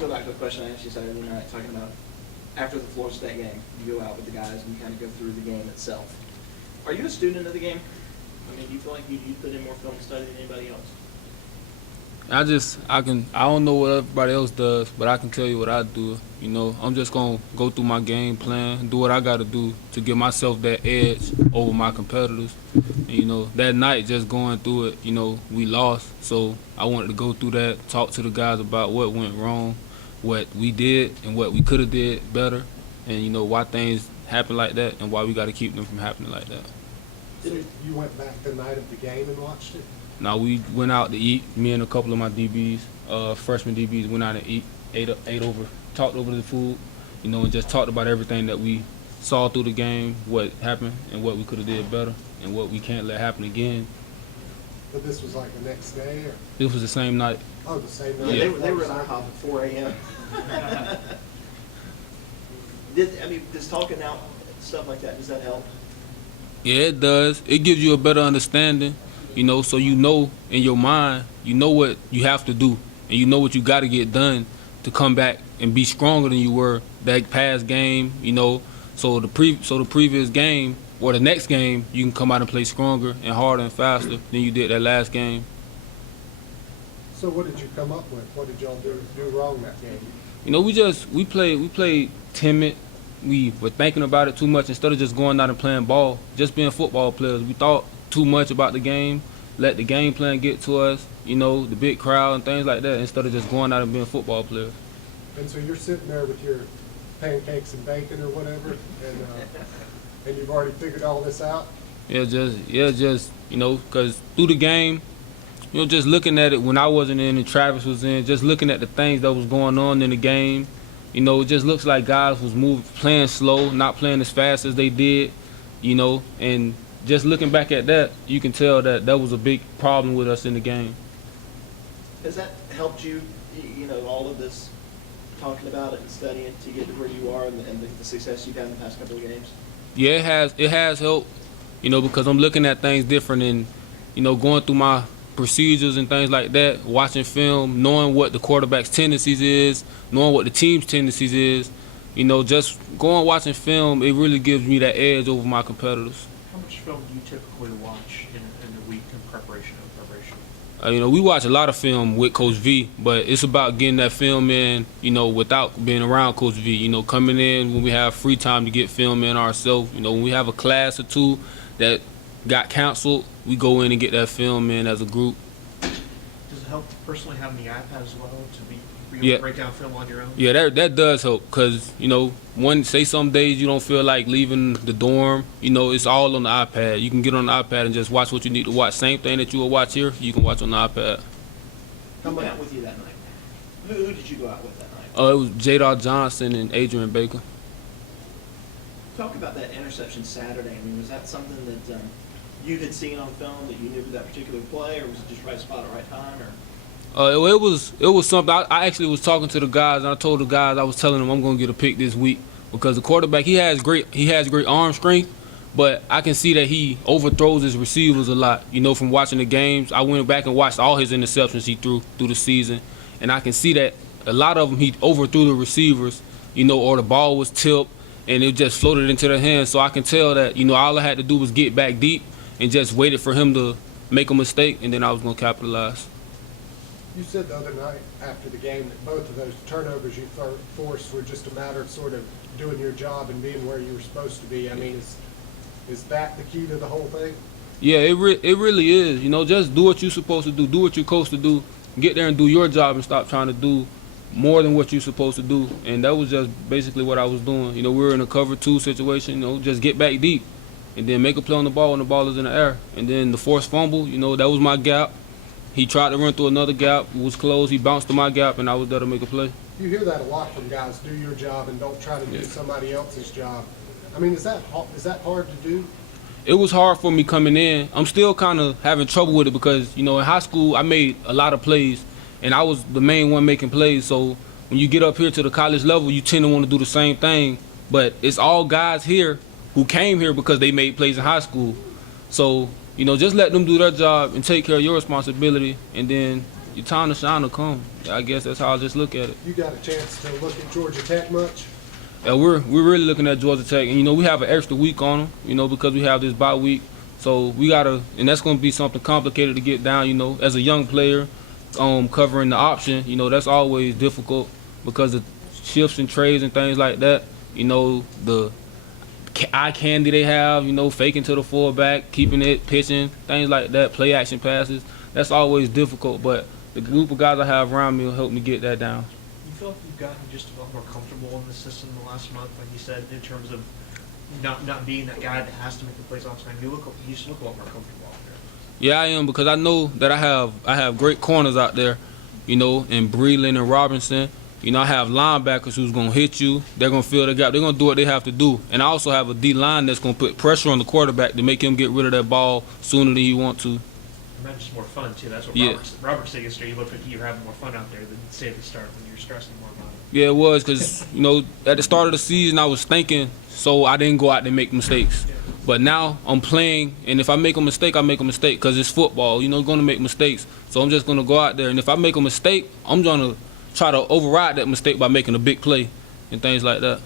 to go back to a question I asked you Saturday night, talking about after the Florida State game, you go out with the guys and you kind of go through the game itself. Are you a student of the game? I mean, do you feel like you put in more film study than anybody else? I don't know what everybody else does, but I can tell you what I do. You know, I'm just going to go through my game plan, do what I got to do to give myself that edge over my competitors. And, you know, that night just going through it, you know, we lost. So I wanted to go through that, talk to the guys about what went wrong, what we did and what we could have did better, and, you know, why things happen like that and why we got to keep them from happening like that. So you went back the night of the game and watched it? Now, we went out to eat, me and a couple of my DBs, freshman DBs, went out and talked over the food, you know, and just talked about everything that we saw through the game, what happened, and what we could have did better, and what we can't let happen again. But this was like the next day? Or? This was the same night. Oh, the same night? Yeah, they were in IHOP at 4 a.m. Does talking out, stuff like that, does that help? Yeah, it does. It gives you a better understanding, you know, so you know in your mind, you know what you have to do, and you know what you got to get done to come back and be stronger than you were that past game, you know. So the previous game or the next game, you can come out and play stronger and harder and faster than you did that last game. So what did you come up with? What did y'all do wrong that game? You know, we played timid. We were thinking about it too much instead of just going out and playing ball, just being football players. We thought too much about the game, let the game plan get to us, you know, the big crowd and things like that, instead of just going out and being football players. And so you're sitting there with your pancakes and bacon or whatever, and you've already figured all this out? Yeah, just you know, because through the game, you know, just looking at it when I wasn't in and Travis was in, just looking at the things that was going on in the game, you know, it just looks like guys was playing slow, not playing as fast as they did, you know, and just looking back at that, you can tell that that was a big problem with us in the game. Has that helped you, you know, all of this, talking about it and studying to get to where you are and the success you've had in the past couple of games? Yeah, it has helped, you know, because I'm looking at things different and, you know, going through my procedures and things like that, watching film, knowing what the quarterback's tendencies is, knowing what the team's tendencies is, you know, just going watching film, it really gives me that edge over my competitors. How much film do you typically watch in a week in preparation? You know, we watch a lot of film with Coach V, but it's about getting that film in, you know, without being around Coach V. You know, coming in when we have free time to get film in ourselves. You know, when we have a class or two that got canceled, we go in and get that film in as a group. Does it help personally having the iPad as well to be able Yeah. to break down film on your own? Yeah, that does help because, you know, say some days you don't feel like leaving the dorm, you know, it's all on the iPad. You can get on the iPad and just watch what you need to watch. Same thing that you will watch here, you can watch on the iPad. Who went out with you that night? Who did you go out with that night? It was Jayron Johnson and Adrian Baker. Talk about that interception Saturday. I mean, was that something that you had seen on film that you knew that particular play, or was it just right spot at right time? Or It was something. I actually was talking to the guys, and I told the guys, I was telling them I'm going to get a pick this week because the quarterback, he has great arm strength, but I can see that he overthrows his receivers a lot. You know, from watching the games, I went back and watched all his interceptions he threw through the season, and I can see that a lot of them he overthrew the receivers, you know, or the ball was tipped and it just floated into their hands. So I can tell that, you know, all I had to do was get back deep and just waited for him to make a mistake, and then I was going to capitalize. You said the other night after the game that both of those turnovers you forced were just a matter of sort of doing your job and being where you were supposed to be. I mean, is that the key to the whole thing? Yeah, it really is. You know, just do what you're supposed to do what you're supposed to do, get there and do your job and stop trying to do more than what you're supposed to do. And that was just basically what I was doing. You know, we were in a cover 2 situation, you know, just get back deep and then make a play on the ball when the ball is in the air. And then the forced fumble, you know, that was my gap. He tried to run through another gap, it was closed, he bounced to my gap, and I was there to make a play. You hear that a lot from guys, do your job and don't try to do somebody else's job. I mean, is that hard to do? It was hard for me coming in. I'm still kind of having trouble with it because, you know, in high school, I made a lot of plays, and I was the main one making plays. So when you get up here to the college level, you tend to want to do the same thing. But it's all guys here who came here because they made plays in high school. So, you know, just let them do their job and take care of your responsibility, and then your time to shine will come. I guess that's how I just look at it. You got a chance to look at Georgia Tech much? And we're really looking at Georgia Tech, and we have an extra week on them, because we have this bye week. So we gotta, and that's gonna be something complicated to get down, as a young player, covering the option, that's always difficult because of shifts and trades and things like that. The eye candy they have, faking to the fullback, keeping it, pitching, things like that, play action passes. That's always difficult, but the group of guys I have around me will help me get that down. You feel like you've gotten just a lot more comfortable in the system in the last month, like you said, in terms of not being that guy that has to make the plays all the time. You just look a lot more comfortable out there. Yeah, I am, because I know that I have great corners out there, and Breland and Robinson. I have linebackers who's going to hit you. They're going to fill the gap. They're going to do what they have to do. And I also have a D-line that's going to put pressure on the quarterback to make him get rid of that ball sooner than he wants to. And that's just more fun, too. That's what Yeah. Robert said yesterday. You looked like you were having more fun out there than, say, at the start when you were stressing more about it. Yeah, it was, because, at the start of the season, I was thinking, so I didn't go out there and make mistakes. Yeah. But now I'm playing, and if I make a mistake, I make a mistake, because it's football. Going to make mistakes. So I'm just going to go out there, and if I make a mistake, I'm going to try to override that mistake by making a big play and things like that.